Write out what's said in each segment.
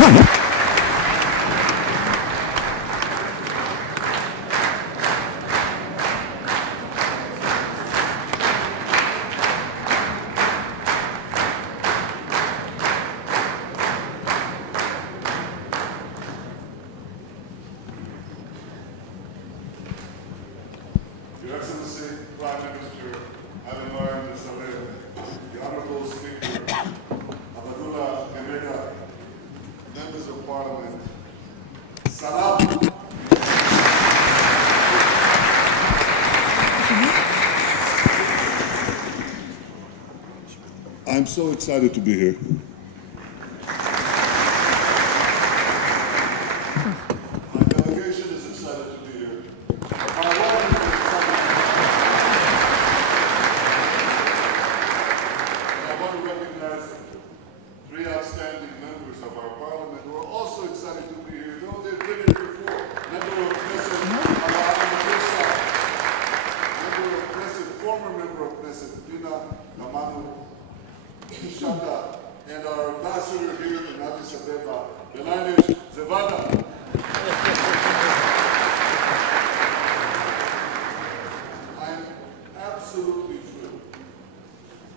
Your Excellency, Prime Minister, the Honorable Speaker, Abdullah Gemeda, members of Parliament, Salam. I'm so excited to be here. My delegation is excited to be here. I want to recognize three outstanding members of our Parliament who are also excited to be here, though they've been here before. Member of Knesset, former member of Knesset, and our ambassador here in Addis Ababa, Benish Zevada. I'm absolutely thrilled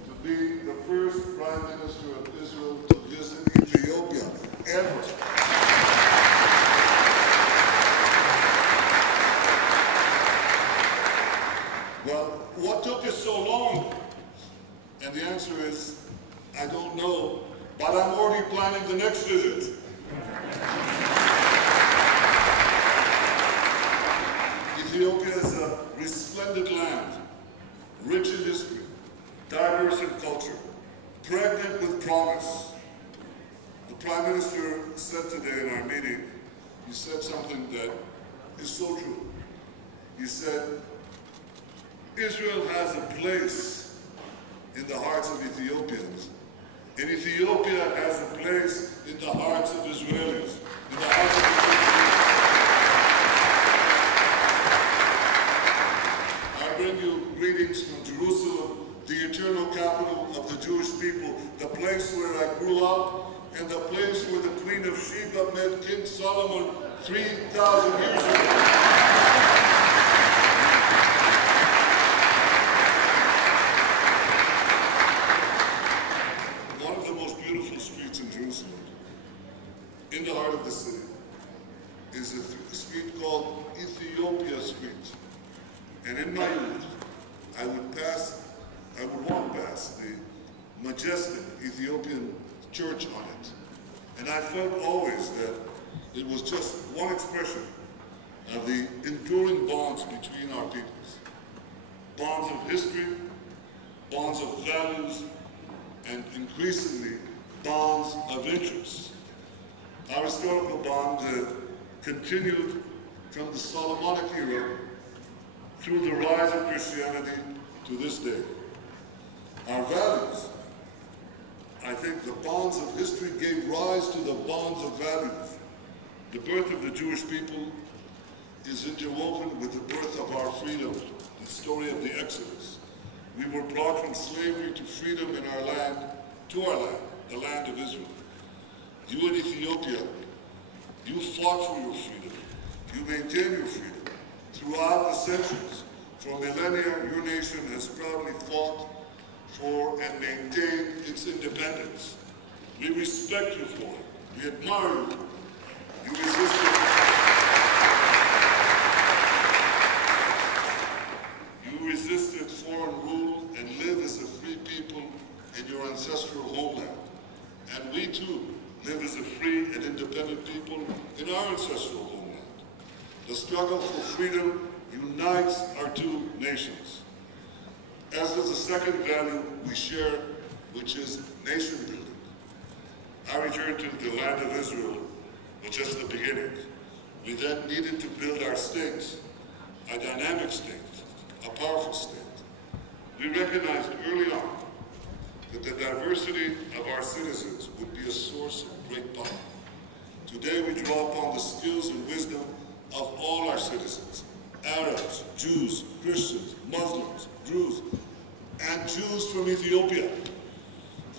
to be the first Prime Minister of Israel to visit Ethiopia ever. Well, what took us so long? And the answer is, I don't know, but I'm already planning the next visit. Ethiopia is a resplendent land, rich in history, diverse in culture, pregnant with promise. The Prime Minister said today in our meeting, he said something that is so true. He said, Israel has a place in the hearts of Ethiopians. And Ethiopia has a place in the hearts of Israelis, in the hearts of Ethiopians. I bring you greetings from Jerusalem, the eternal capital of the Jewish people, the place where I grew up, and the place where the Queen of Sheba met King Solomon 3,000 years ago. In the heart of the city is a street called Ethiopia Street. And in my youth, I would walk past the majestic Ethiopian church on it. And I felt always that it was just one expression of the enduring bonds between our peoples. Bonds of history, bonds of values, and increasingly, bonds of interest. Our historical bond continued from the Solomonic era through the rise of Christianity to this day. Our values, I think the bonds of history gave rise to the bonds of values. The birth of the Jewish people is interwoven with the birth of our freedom, the story of the Exodus. We were brought from slavery to freedom in our land, to our land, the land of Israel. You in Ethiopia, you fought for your freedom. You maintain your freedom. Throughout the centuries, for millennia, your nation has proudly fought for and maintained its independence. We respect you for it. We admire you. You resisted foreign rule and live as a free people in your ancestral homeland. And we too live as a free and independent people in our ancestral homeland. The struggle for freedom unites our two nations. As does the second value we share, which is nation building. Our return to the land of Israel was just the beginning. We then needed to build our state, a dynamic state, a powerful state. We recognized early on that the diversity of our citizens would be a source of great power. Today we draw upon the skills and wisdom of all our citizens, Arabs, Jews, Christians, Muslims, Druze, and Jews from Ethiopia.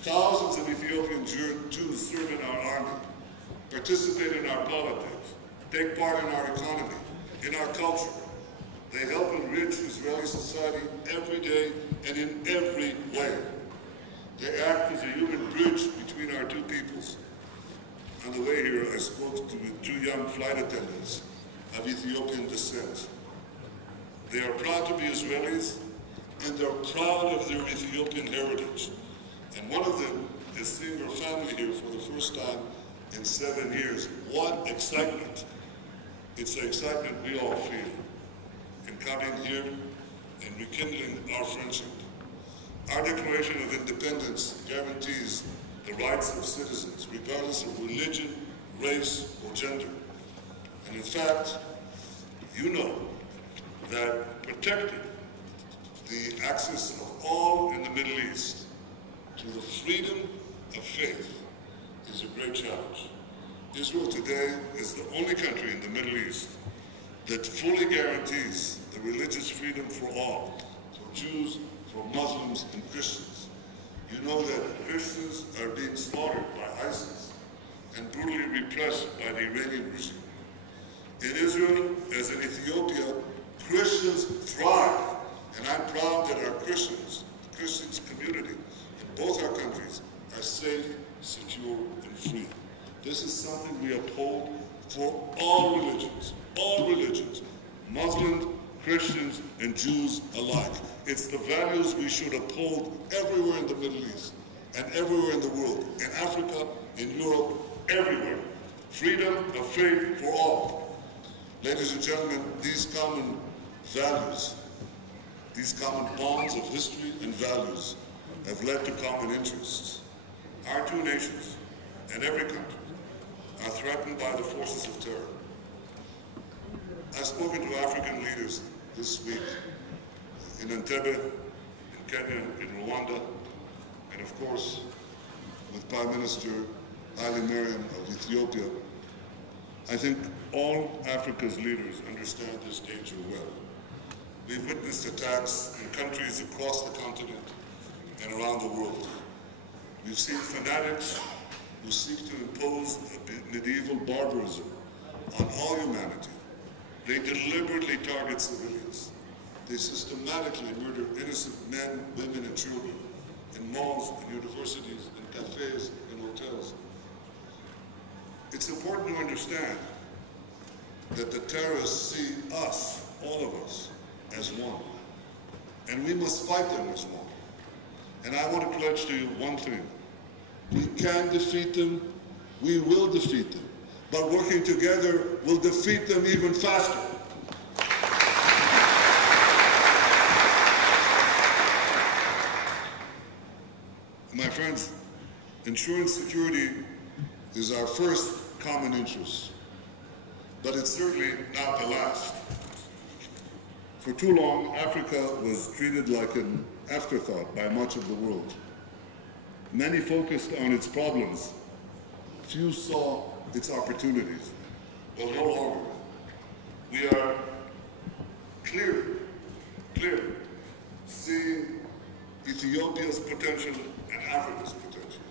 Thousands of Ethiopian Jews serve in our army, participate in our politics, take part in our economy, in our culture. They help enrich Israeli society every day and in every way. They act as a human bridge between our two peoples. On the way here, I spoke to two young flight attendants of Ethiopian descent. They are proud to be Israelis, and they're proud of their Ethiopian heritage. And one of them is seeing her family here for the first time in 7 years. What excitement! It's the excitement we all feel in coming here and rekindling our friendship. Our Declaration of Independence guarantees the rights of citizens, regardless of religion, race, or gender. And in fact, you know that protecting the access of all in the Middle East to the freedom of faith is a great challenge. Israel today is the only country in the Middle East that fully guarantees the religious freedom for all, for Jews, for Muslims, and Christians. You know that Christians are being slaughtered by ISIS and brutally repressed by the Iranian regime. In Israel, as in Ethiopia, Christians thrive, and I'm proud that our Christians, the Christians community in both our countries, are safe, secure, and free. This is something we uphold for all religions, Muslims, Christians, and Jews alike. It's the values we should uphold everywhere in the Middle East and everywhere in the world, in Africa, in Europe, everywhere. Freedom of faith for all. Ladies and gentlemen, these common values, these common bonds of history and values have led to common interests. Our two nations and every country are threatened by the forces of terror. I've spoken to African leaders this week in Entebbe, in Kenya, in Rwanda, and of course with Prime Minister Haile Mariam of Ethiopia. I think all Africa's leaders understand this danger well. We've witnessed attacks in countries across the continent and around the world. We've seen fanatics who seek to impose medieval barbarism on all humanity. They deliberately target civilians. They systematically murder innocent men, women, and children in malls, in universities, in cafes, in hotels. It's important to understand that the terrorists see us, all of us, as one. And we must fight them as one. And I want to pledge to you one thing. We can defeat them, we will defeat them. But working together will defeat them even faster. My friends, ensuring security is our first common interest, but it's certainly not the last. For too long, Africa was treated like an afterthought by much of the world. Many focused on its problems. Few saw its opportunities. Well, no longer. We are clear, seeing Ethiopia's potential and Africa's potential.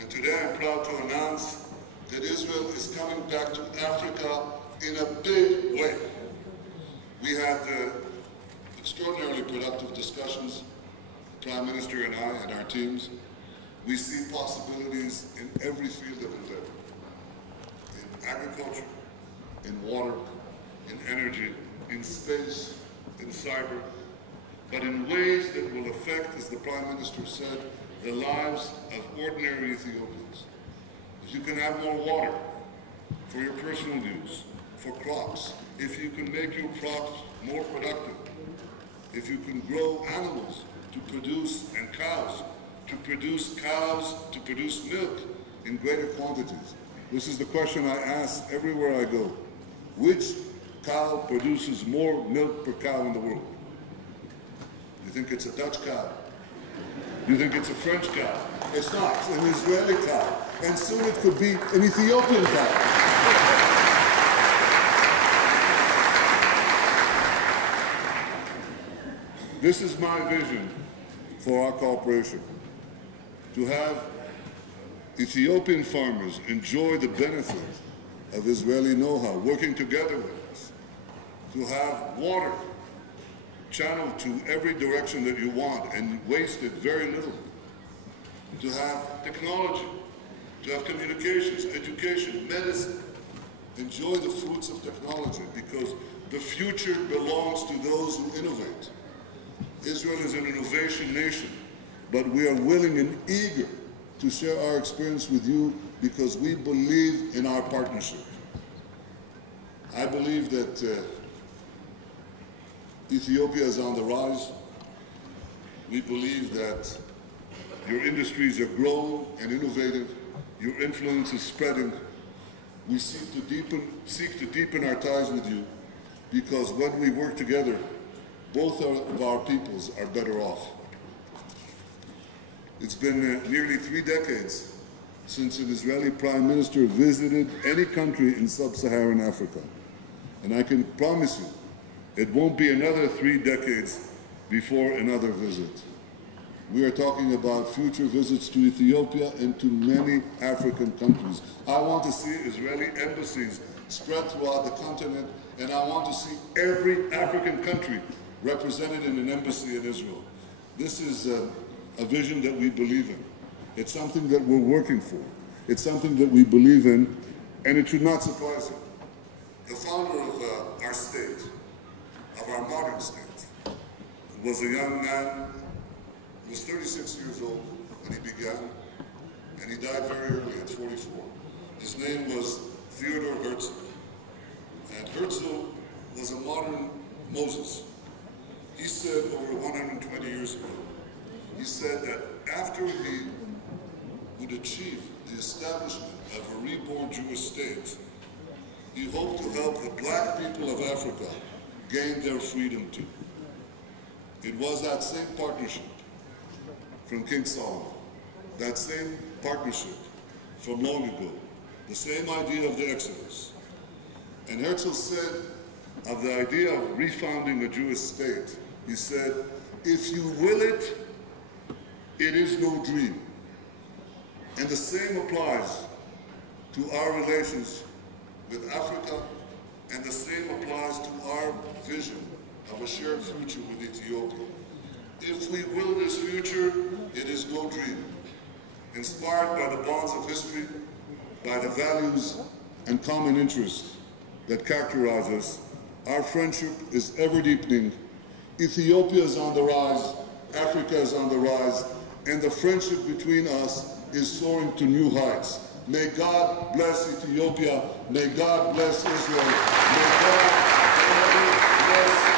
And today I'm proud to announce that Israel is coming back to Africa in a big way. We had extraordinarily productive discussions, the Prime Minister and I and our teams. We see possibilities in every field of endeavor. In agriculture, in water, in energy, in space, in cyber, but in ways that will affect, as the Prime Minister said, the lives of ordinary Ethiopians. If you can have more water for your personal use, for crops, if you can make your crops more productive, if you can grow animals to produce, and cows to produce milk in greater quantities. This is the question I ask everywhere I go. Which cow produces more milk per cow in the world? You think it's a Dutch cow? You think it's a French cow? It's not. It's an Israeli cow. And soon it could be an Ethiopian cow. This is my vision for our cooperation. To have Ethiopian farmers enjoy the benefit of Israeli know-how, working together with us to have water channeled to every direction that you want and wasted very little, to have technology, to have communications, education, medicine. Enjoy the fruits of technology because the future belongs to those who innovate. Israel is an innovation nation, but we are willing and eager to share our experience with you because we believe in our partnership. I believe that Ethiopia is on the rise. We believe that your industries are growing and innovative. Your influence is spreading. We seek to deepen our ties with you because when we work together, both of our peoples are better off. It's been nearly 3 decades since an Israeli prime minister visited any country in sub-Saharan Africa. And I can promise you, it won't be another 3 decades before another visit. We are talking about future visits to Ethiopia and to many African countries. I want to see Israeli embassies spread throughout the continent, and I want to see every African country represented in an embassy in Israel. This is a vision that we believe in. It's something that we're working for. It's something that we believe in, and it should not surprise you. The founder of our state, of our modern state, was a young man. He was 36 years old when he began, and he died very early at 44. His name was Theodore Herzl. And Herzl was a modern Moses. He said over 120 years ago, he said that after he would achieve the establishment of a reborn Jewish state, he hoped to help the black people of Africa gain their freedom too. It was that same partnership from King Solomon, that same partnership from long ago, the same idea of the Exodus. And Herzl said of the idea of refounding a Jewish state, he said, if you will it, it is no dream. And the same applies to our relations with Africa, and the same applies to our vision of a shared future with Ethiopia. If we will this future, it is no dream. Inspired by the bonds of history, by the values and common interests that characterize us, our friendship is ever deepening. Ethiopia is on the rise, Africa is on the rise, and the friendship between us is soaring to new heights. May God bless Ethiopia. May God bless Israel. May God bless